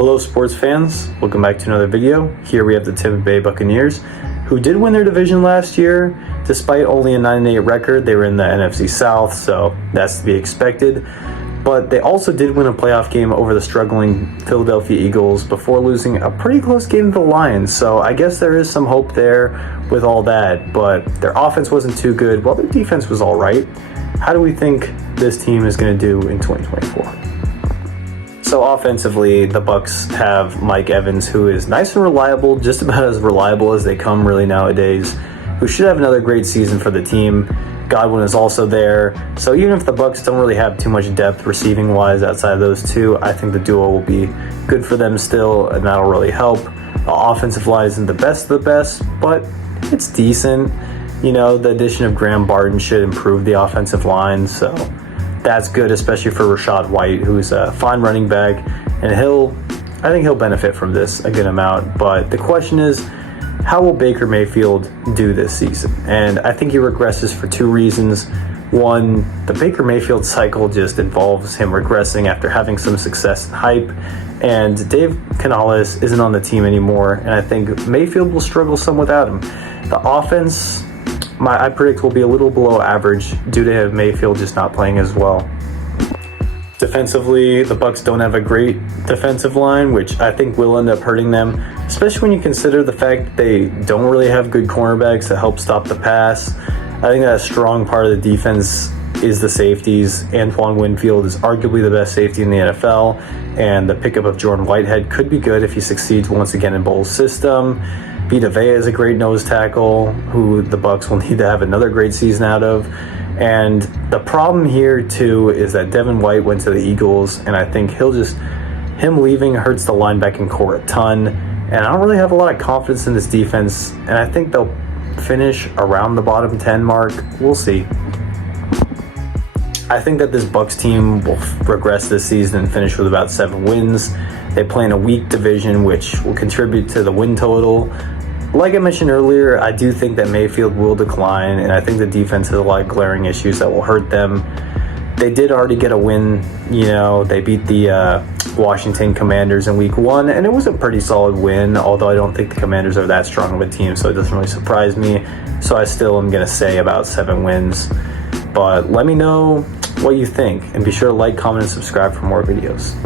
Hello sports fans, welcome back to another video. Here we have the Tampa Bay Buccaneers, who did win their division last year. Despite only a 9-8 record, they were in the NFC South, so that's to be expected. But they also did win a playoff game over the struggling Philadelphia Eagles before losing a pretty close game to the Lions. So I guess there is some hope there with all that, but their offense wasn't too good while their defense was all right. How do we think this team is going to do in 2024? So offensively, the Bucs have Mike Evans, who is nice and reliable, just about as reliable as they come really nowadays, who should have another great season for the team. Godwin is also there. So even if the Bucs don't really have too much depth receiving wise outside of those two, I think the duo will be good for them still, and that'll really help. The offensive line isn't the best of the best, but it's decent. You know, the addition of Graham Barton should improve the offensive line, so that's good, especially for Rashad White, who's a fine running back, and I think he'll benefit from this a good amount. But the question is, how will Baker Mayfield do this season? And I think he regresses for two reasons. One, the Baker Mayfield cycle just involves him regressing after having some success and hype, and Dave Canales isn't on the team anymore, and I think Mayfield will struggle some without him. The offense, I predict, will be a little below average due to Mayfield just not playing as well. Defensively, the Bucs don't have a great defensive line, which I think will end up hurting them, especially when you consider the fact that they don't really have good cornerbacks that help stop the pass. I think that a strong part of the defense is the safeties. Antoine Winfield is arguably the best safety in the NFL, and the pickup of Jordan Whitehead could be good if he succeeds once again in Bowles' system. Vita Vea is a great nose tackle who the Bucs will need to have another great season out of. And the problem here too is that Devin White went to the Eagles, and I think him leaving hurts the linebacking core a ton. And I don't really have a lot of confidence in this defense, and I think they'll finish around the bottom 10 mark. We'll see. I think that this Bucs team will regress this season and finish with about 7 wins. They play in a weak division, which will contribute to the win total. Like I mentioned earlier, I do think that Mayfield will decline, and I think the defense has a lot of glaring issues that will hurt them. They did already get a win. You know, they beat the Washington Commanders in week 1, and it was a pretty solid win, although I don't think the Commanders are that strong of a team, so it doesn't really surprise me. So I still am going to say about 7 wins. But let me know what you think, and be sure to like, comment, and subscribe for more videos.